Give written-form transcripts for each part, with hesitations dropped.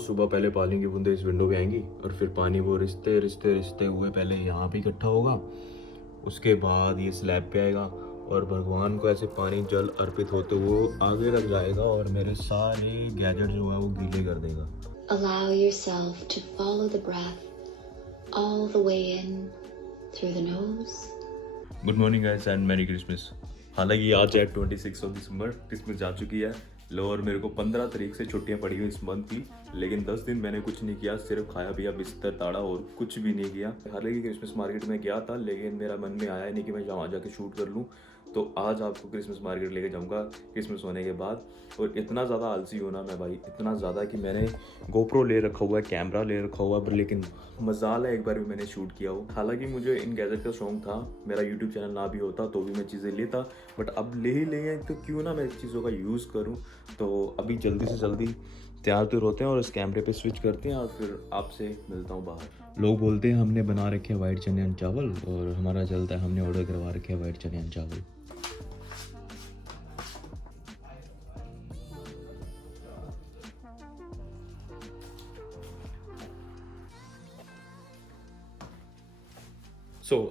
रोज़ सुबह पहले पानी की बूंदें इस विंडो पे आएंगी और फिर पानी वो रिश्ते रिश्ते रिश्ते हुए पहले यहाँ पे इकट्ठा होगा, उसके बाद ये स्लैब पे आएगा और भगवान को ऐसे पानी जल अर्पित होते हुए आगे तक जाएगा और मेरे सारे गैजेट जो है वो गीले कर देगा। Allow yourself to follow the breath all the way in through the nose. Good morning guys and merry Christmas. हालांकि आज है 26 दिसंबर, क्रिसमस जा चुकी है लो, और मेरे को 15 तारीख से छुट्टियां पड़ी हुई इस मंथ की, लेकिन 10 दिन मैंने कुछ नहीं किया, सिर्फ खाया पिया बिस्तर ताड़ा और कुछ भी नहीं किया। हालांकि क्रिसमस मार्केट में गया था, लेकिन मेरा मन में आया नहीं कि मैं वहाँ जाके शूट कर लूँ, तो आज आपको क्रिसमस मार्केट लेके जाऊँगा क्रिसमस होने के बाद। और इतना ज़्यादा आलसी होना मैं भाई, इतना ज़्यादा कि मैंने गोप्रो ले रखा हुआ है, कैमरा ले रखा हुआ है, लेकिन मजाल है एक बार भी मैंने शूट किया हो। हालांकि मुझे इन गैजेट का शौक था, मेरा यूट्यूब चैनल ना भी होता तो भी मैं चीज़ें लेता, बट अब ले ही ले तो क्यों ना मैं इस चीज़ों का यूज़ करूँ। तो अभी जल्दी से जल्दी तैयार तो होते हैं और इस कैमरे पे स्विच करते हैं और फिर आपसे मिलता हूँ बाहर। लोग बोलते हैं हमने बना रखे हैं वाइट चने एंड चावल, और हमारा चलता है हमने ऑर्डर करवा रखे हैं वाइट चने एंड चावल।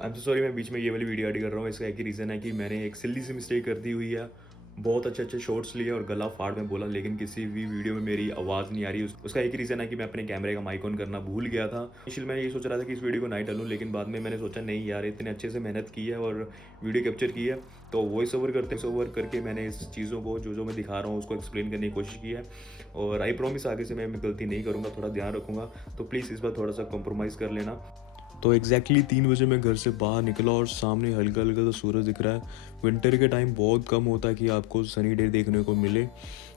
आई एम सो सॉरी, मैं बीच में ये वाली वीडियो एडिट कर रहा हूँ। इसका एक ही रीज़न है कि मैंने एक सिल्ली सी मिस्टेक कर दी हुई है। बहुत अच्छे अच्छे शॉट्स लिए और गला फाड़ में बोला, लेकिन किसी भी वीडियो में मेरी आवाज़ नहीं आ रही। उसका एक ही रीज़न है कि मैं अपने कैमरे का माइक ऑन करना भूल गया था। इनिशियल मैं ये सोच रहा था कि इस वीडियो को नहीं डालूं, लेकिन बाद में मैंने सोचा नहीं यार, इतने अच्छे से मेहनत की है और वीडियो कैप्चर की है, तो वॉइस ओवर करके मैंने इस चीज़ों को जो मैं दिखा रहा हूँ उसको एक्सप्लेन करने की कोशिश की है। और आई प्रॉमिस आगे से मैं गलती नहीं करूँगा, थोड़ा ध्यान रखूँगा, तो प्लीज़ इस बार थोड़ा सा कॉम्प्रोमाइज़ कर लेना। तो एग्जैक्टली 3 बजे मैं घर से बाहर निकला और सामने हल्का हल्का सा सूरज दिख रहा है। विंटर के टाइम बहुत कम होता है कि आपको सनी डे देखने को मिले,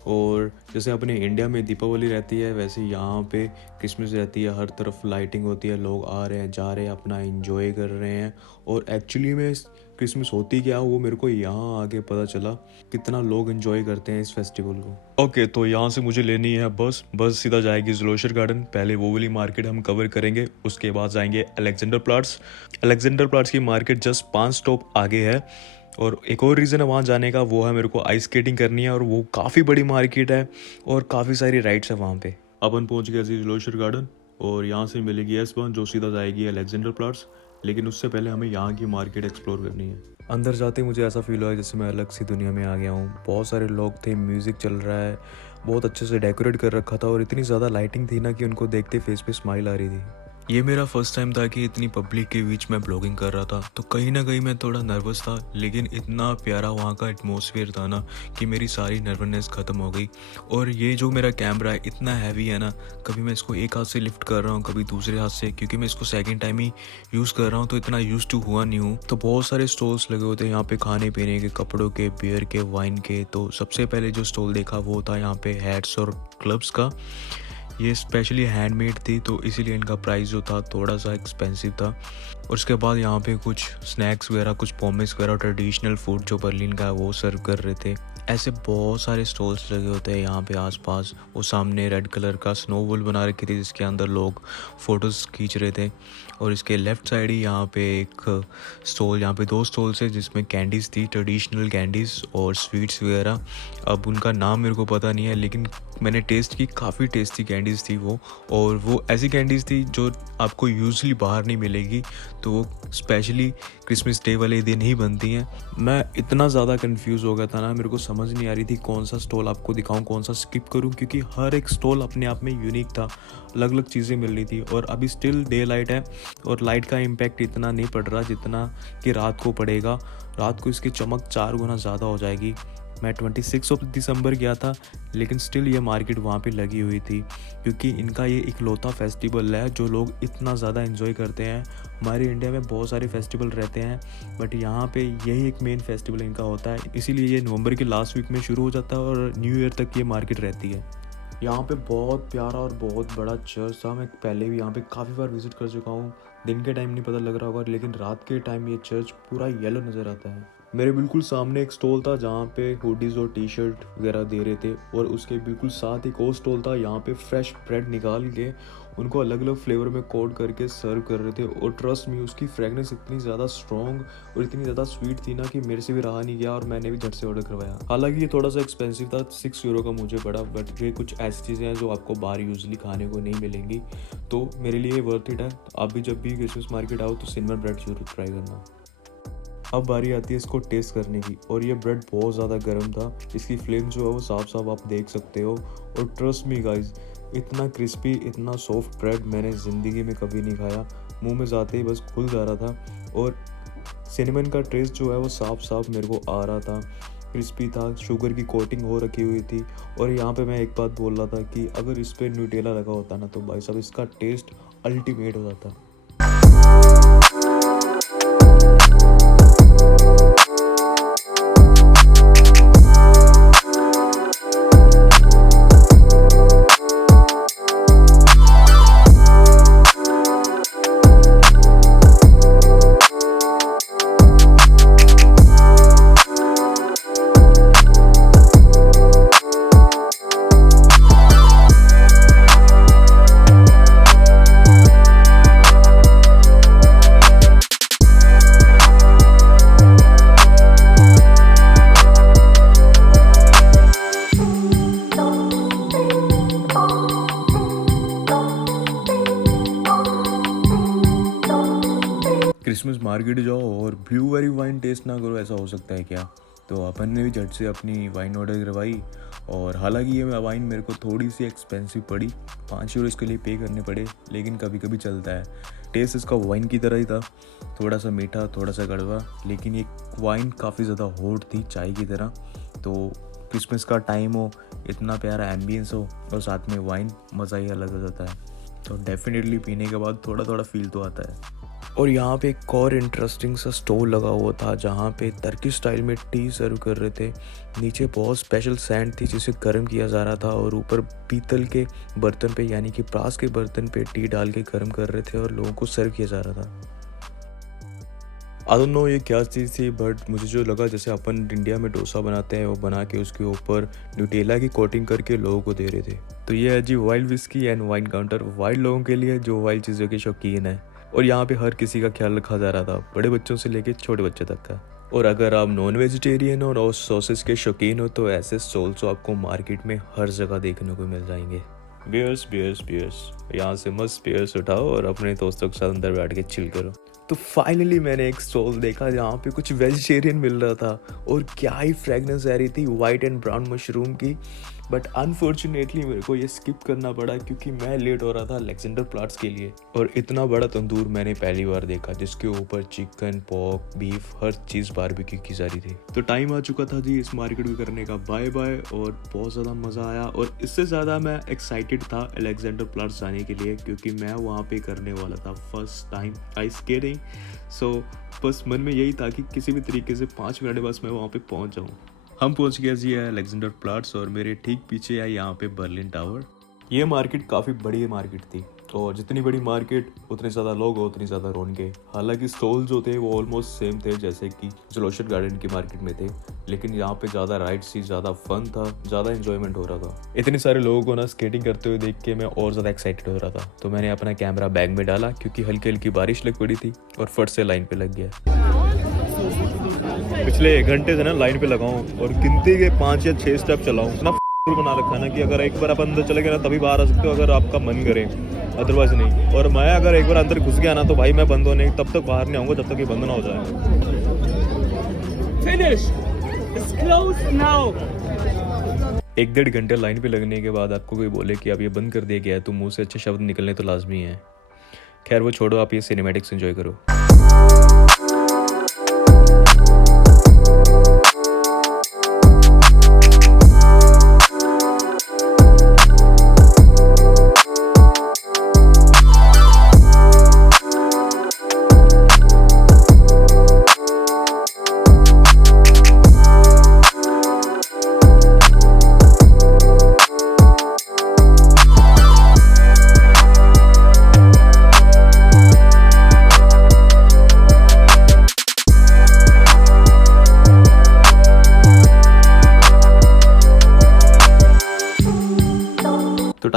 और जैसे अपने इंडिया में दीपावली रहती है वैसे यहाँ पे क्रिसमस रहती है। हर तरफ लाइटिंग होती है, लोग आ रहे हैं जा रहे हैं, अपना एंजॉय कर रहे हैं। और एक्चुअली में क्रिसमस होती क्या वो मेरे को यहाँ आके पता चला, कितना लोग एंजॉय करते हैं इस फेस्टिवल को। ओके, तो यहाँ से मुझे लेनी है बस सीधा जाएगी ज़ुलोशर गार्डन। पहले वो वाली मार्केट हम कवर करेंगे, उसके बाद जाएंगे अलेक्जेंडर प्लाट्स की मार्केट जस्ट 5 स्टॉप आगे है। और एक और रीज़न है वहाँ जाने का, वो है मेरे को आइस स्केटिंग करनी है, और वो काफ़ी बड़ी मार्केट है और काफ़ी सारी राइड्स है वहाँ पे। अपन पहुँच गए ज़ुलोशर गार्डन और यहाँ से मिलेगी S1 जो सीधा जाएगी अलेक्जेंडर प्लाट्स, लेकिन उससे पहले हमें यहाँ की मार्केट एक्सप्लोर करनी है। अंदर जाते मुझे ऐसा फील हुआ जैसे मैं अलग सी दुनिया में आ गया हूँ। बहुत सारे लोग थे, म्यूज़िक चल रहा है, बहुत अच्छे से डेकोरेट कर रखा था, और इतनी ज़्यादा लाइटिंग थी ना कि उनको देखते फेस पे स्माइल आ रही थी। ये मेरा फर्स्ट टाइम था कि इतनी पब्लिक के बीच में ब्लॉगिंग कर रहा था, तो कहीं ना कहीं मैं थोड़ा नर्वस था, लेकिन इतना प्यारा वहाँ का एटमॉस्फेयर था ना कि मेरी सारी नर्वसनेस ख़त्म हो गई। और ये जो मेरा कैमरा है इतना हैवी है ना, कभी मैं इसको एक हाथ से लिफ्ट कर रहा हूँ, कभी दूसरे हाथ से, क्योंकि मैं इसको सेकंड टाइम ही यूज़ कर रहा हूँ, तो इतना यूज टू हुआ नहीं हूँ। तो बहुत सारे स्टॉल्स लगे होते हैं यहाँ पे, खाने पीने के, कपड़ों के, बियर के, वाइन के। तो सबसे पहले जो स्टॉल देखा वो था यहाँ पे हैट्स और क्लब्स का। ये स्पेशली हैंडमेड थी, तो इसीलिए इनका प्राइस जो था थोड़ा सा एक्सपेंसिव था। और उसके बाद यहाँ पे कुछ स्नैक्स वगैरह, कुछ पोमेस वगैरह, ट्रेडिशनल फूड जो बर्लिन का है वो सर्व कर रहे थे। ऐसे बहुत सारे स्टॉल्स लगे होते हैं यहाँ पे आसपास। वो सामने रेड कलर का स्नो वॉल बना रखी थी जिसके अंदर लोग फ़ोटोज़ खींच रहे थे। और इसके लेफ़्ट साइड ही यहाँ पे एक स्टॉल, यहाँ पे 2 स्टॉल्स है जिसमें कैंडीज़ थी, ट्रेडिशनल कैंडीज़ और स्वीट्स वगैरह। अब उनका नाम मेरे को पता नहीं है, लेकिन मैंने टेस्ट की, काफ़ी टेस्टी कैंडीज़ थी वो। और वो ऐसी कैंडीज़ थी जो आपको यूजुअली बाहर नहीं मिलेगी, तो वो स्पेशली क्रिसमस डे वाले दिन ही बनती हैं। मैं इतना ज़्यादा कंफ्यूज हो गया था ना, मेरे को समझ नहीं आ रही थी कौन सा स्टॉल आपको दिखाऊं, कौन सा स्किप करूं, क्योंकि हर एक स्टॉल अपने आप में यूनिक था, अलग अलग चीज़ें मिल रही थी। और अभी स्टिल डे लाइट है और लाइट का इम्पैक्ट इतना नहीं पड़ रहा जितना कि रात को पड़ेगा। रात को इसकी चमक 4 गुना ज़्यादा हो जाएगी। मैं 26 दिसंबर गया था, लेकिन स्टिल ये मार्केट वहाँ पे लगी हुई थी, क्योंकि इनका ये इकलौता फेस्टिवल है जो लोग इतना ज़्यादा एंजॉय करते हैं। हमारे इंडिया में बहुत सारे फेस्टिवल रहते हैं, बट यहाँ पे यही एक मेन फेस्टिवल इनका होता है, इसीलिए ये नवंबर के लास्ट वीक में शुरू हो जाता है और न्यू ईयर तक ये मार्केट रहती है। यहाँ पे बहुत प्यारा और बहुत बड़ा चर्च था। मैं पहले भी यहाँ पे काफ़ी बार विज़िट कर चुका हूँ। दिन के टाइम नहीं पता लग रहा होगा, लेकिन रात के टाइम ये चर्च पूरा येलो नज़र आता है। मेरे बिल्कुल सामने एक स्टॉल था जहाँ पे हुडीज़ और टी शर्ट वगैरह दे रहे थे, और उसके बिल्कुल साथ एक और स्टॉल था यहाँ पे फ्रेश ब्रेड निकाल के उनको अलग अलग फ्लेवर में कोट करके सर्व कर रहे थे। और ट्रस्ट मी, उसकी फ्रेगनेंस इतनी ज़्यादा स्ट्रॉन्ग और इतनी ज़्यादा स्वीट थी ना कि मेरे से भी रहा नहीं गया और मैंने भी झट से ऑर्डर करवाया। हालांकि ये थोड़ा सा एक्सपेंसिव था, 6 यूरो का मुझे पड़ा, बट ये कुछ ऐसी चीज़ें हैं जो आपको बाहर यूजली खाने को नहीं मिलेंगी, तो मेरे लिए वर्थ इट है। आप भी जब भी क्रिसमस मार्केट आओ तो सिनेमन ब्रेड जरूर ट्राई करना। अब बारी आती है इसको टेस्ट करने की, और ये ब्रेड बहुत ज़्यादा गर्म था, इसकी फ्लेम जो है वो साफ साफ आप देख सकते हो। और ट्रस्ट मी गाइज, इतना क्रिस्पी इतना सॉफ्ट ब्रेड मैंने ज़िंदगी में कभी नहीं खाया। मुंह में जाते ही बस खुल जा रहा था, और सिनेमन का टेस्ट जो है वो साफ साफ मेरे को आ रहा था। क्रिस्पी था, शुगर की कोटिंग हो रखी हुई थी। और यहाँ पे मैं एक बात बोल रहा था कि अगर इस पर न्यूटेला लगा होता ना तो भाई साहब इसका टेस्ट अल्टीमेट हो जाता। क्रिसमस मार्केट जाओ और ब्लूबेरी वाइन टेस्ट ना करो, ऐसा हो सकता है क्या? तो अपन ने भी झट से अपनी वाइन ऑर्डर करवाई, और हालांकि ये वाइन मेरे को थोड़ी सी एक्सपेंसिव पड़ी, 5 यूरो इसके लिए पे करने पड़े, लेकिन कभी कभी चलता है। टेस्ट इसका वाइन की तरह ही था, थोड़ा सा मीठा थोड़ा सा कड़वा, लेकिन ये वाइन काफ़ी ज़्यादा हॉट थी, चाय की तरह। तो क्रिसमस का टाइम हो, इतना प्यारा एम्बियंस हो और साथ में वाइन, मज़ा ही अलग हो जाता है। तो डेफिनेटली पीने के बाद थोड़ा थोड़ा फील तो आता है। और यहाँ पे एक और इंटरेस्टिंग सा स्टोर लगा हुआ था जहाँ पे टर्की स्टाइल में टी सर्व कर रहे थे। नीचे बहुत स्पेशल सैंड थी जिसे गर्म किया जा रहा था, और ऊपर पीतल के बर्तन पे यानी कि ब्रास के बर्तन पे टी डाल के गर्म कर रहे थे और लोगों को सर्व किया जा रहा था। आई डोंट नो ये क्या चीज़ थी, बट मुझे जो लगा जैसे अपन इंडिया में डोसा बनाते हैं वो बना के उसके ऊपर न्यूटेला की कोटिंग करके लोगों को दे रहे थे। तो ये है जी wild whisky and wine counter, wild लोगों के लिए जो वाइल्ड चीज़ों के शौकीन है। और यहाँ पे हर किसी का ख्याल रखा जा रहा था, बड़े बच्चों से लेके छोटे बच्चे तक का। और अगर आप नॉन वेजिटेरियन और सॉसेस के शौकीन हो तो ऐसे स्टॉल्स आपको मार्केट में हर जगह देखने को मिल जाएंगे। बियर्स बियर्स बियर्स, यहाँ से मस्त बियर्स उठाओ और अपने दोस्तों के साथ अंदर बैठ के चिल करो। तो फाइनली मैंने एक स्टॉल देखा जहाँ पे कुछ वेजिटेरियन मिल रहा था, और क्या ही फ्रेगनेंस आ रही थी वाइट एंड ब्राउन मशरूम की। बट अनफॉर्चुनेटली मेरे को ये स्किप करना पड़ा क्योंकि मैं लेट हो रहा था अलेक्जेंडर प्लाट्स के लिए। और इतना बड़ा तंदूर मैंने पहली बार देखा जिसके ऊपर चिकन, पोर्क, बीफ, हर चीज़ बारबेक्यू की जा रही थी। तो टाइम आ चुका था जी इस मार्केट को करने का बाय बाय, और बहुत ज़्यादा मज़ा आया। और इससे ज़्यादा मैं एक्साइटेड था अलेक्जेंडर प्लाट्स जाने के लिए, क्योंकि मैं वहाँ पे करने वाला था फर्स्ट टाइम आइस स्केटिंग। सो बस मन में यही था कि किसी भी तरीके से 5 मिनट बस मैं वहाँ पे पहुँच जाऊँ। हम पहुंच गए जी है अलेक्जेंडर प्लाट्स, और मेरे ठीक पीछे है यहाँ पे बर्लिन टावर। ये मार्केट काफ़ी बड़ी मार्केट थी, और जितनी बड़ी मार्केट उतने ज़्यादा लोग उतनी ज़्यादा रौनकें। हालांकि स्टॉल जो थे वो ऑलमोस्ट सेम थे जैसे कि ज़ूलॉजिकल गार्डन की मार्केट में थे, लेकिन यहाँ पे ज़्यादा राइड्स थी, ज़्यादा फन था, ज़्यादा एंजॉयमेंट हो रहा था। इतने सारे लोगों को ना स्केटिंग करते हुए देख के मैं और ज़्यादा एक्साइटेड हो रहा था। तो मैंने अपना कैमरा बैग में डाला क्योंकि हल्की हल्की बारिश लग पड़ी थी, और फट से लाइन पर लग गया। पिछले 1 घंटे से ना लाइन पे लगा हूँ, और गिनती के 5 या 6 स्टेप चलाऊँ। इतना बना रखा है ना कि अगर एक बार आप अंदर चले गए ना तभी बाहर आ सकते हो अगर आपका मन करे, अदरवाइज नहीं। और मैं अगर एक बार अंदर घुस गया ना तो भाई मैं बंद होने तब तक बाहर नहीं आऊँगा जब तक ये बंद ना हो जाए। Finish. It's closed now. 1-1.5 घंटे लाइन पे लगने के बाद आपको कोई बोले कि अब ये बंद कर दिया गया है तो मुंह से अच्छे शब्द निकलने तो लाजमी है। खैर वो छोड़ो, आप ये सिनेमैटिक्स एंजॉय करो।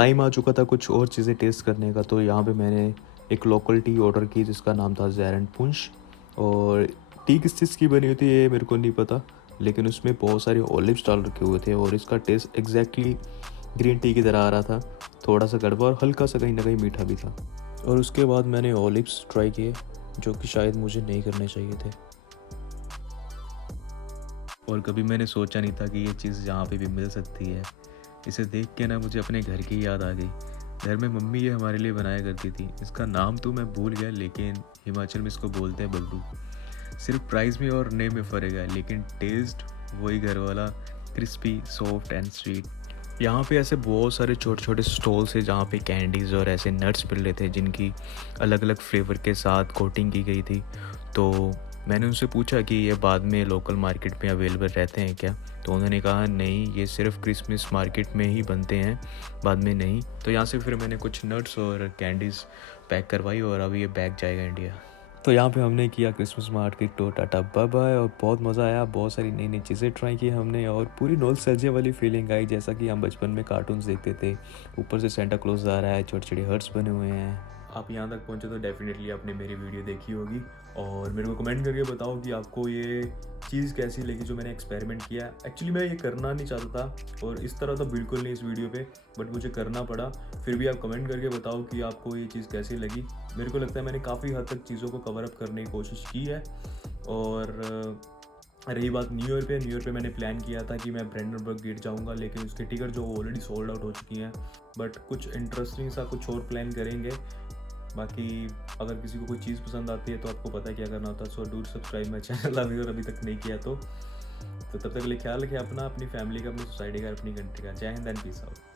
टाइम आ चुका था कुछ और चीज़ें टेस्ट करने का, तो यहाँ पे मैंने एक लोकल टी ऑर्डर की जिसका नाम था जैरन पुंश। और टी किस चीज़ की बनी होती है ये मेरे को नहीं पता, लेकिन उसमें बहुत सारे ऑलिव्स डाल रखे हुए थे और इसका टेस्ट एग्जैक्टली ग्रीन टी की तरह आ रहा था, थोड़ा सा कड़वा और हल्का सा कहीं ना कहीं मीठा भी था। और उसके बाद मैंने ऑलिव्स ट्राई किए जो कि शायद मुझे नहीं करने चाहिए थे। और कभी मैंने सोचा नहीं था कि ये चीज़ यहाँ पे भी मिल सकती है। इसे देख के ना मुझे अपने घर की याद आ गई। घर में मम्मी ये हमारे लिए बनाया करती थी। इसका नाम तो मैं भूल गया, लेकिन हिमाचल में इसको बोलते हैं बबरू। सिर्फ प्राइस में और नेम में फ़र्क है, लेकिन टेस्ट वही घर वाला, क्रिस्पी, सॉफ्ट एंड स्वीट। यहाँ पे ऐसे बहुत सारे छोटे छोटे स्टॉल्स हैं जहाँ पे कैंडीज़ और ऐसे नट्स मिल रहे थे जिनकी अलग अलग फ्लेवर के साथ कोटिंग की गई थी। तो मैंने उनसे पूछा कि ये बाद में लोकल मार्केट में अवेलेबल रहते हैं क्या, तो उन्होंने कहा नहीं, ये सिर्फ क्रिसमस मार्केट में ही बनते हैं, बाद में नहीं। तो यहाँ से फिर मैंने कुछ नट्स और कैंडीज़ पैक करवाई और अब ये बैग जाएगा इंडिया। तो यहाँ पे हमने किया क्रिसमस मार्केट तो टाटा बाय बाय, और बहुत मज़ा आया। बहुत सारी नई नई चीज़ें ट्राई की हमने और पूरी नॉस्टैल्जिया वाली फीलिंग आई, जैसा कि हम बचपन में कार्टून्स देखते थे। ऊपर से सेंटा क्लॉज आ रहा है, छोटे छोटे हर्ट्स बने हुए हैं। आप यहाँ तक पहुँचे तो डेफिनेटली आपने मेरी वीडियो देखी होगी और मेरे को कमेंट करके बताओ कि आपको ये चीज़ कैसी लगी जो मैंने एक्सपेरिमेंट किया। एक्चुअली मैं ये करना नहीं चाहता था और इस तरह तो बिल्कुल नहीं इस वीडियो पे, बट मुझे करना पड़ा। फिर भी आप कमेंट करके बताओ कि आपको ये चीज़ कैसी लगी। मेरे को लगता है मैंने काफ़ी हद तक चीज़ों को कवर अप करने की कोशिश की है। और रही बात न्यू ईयर पे मैंने प्लान किया था कि मैं ब्रैंडनबर्ग गेट जाऊंगा, लेकिन उसके टिकट जो ऑलरेडी सोल्ड आउट हो चुकी हैं। बट कुछ इंटरेस्टिंग सा कुछ और प्लान करेंगे। बाकी अगर किसी को कोई चीज़ पसंद आती है तो आपको पता है क्या करना होता है। So do subscribe my channel अभी तक नहीं किया तो तब तक के लिए ख्याल रखें अपना, अपनी फैमिली का, अपनी सोसाइटी का, अपनी कंट्री का। जय हिंद एंड पीस आउट।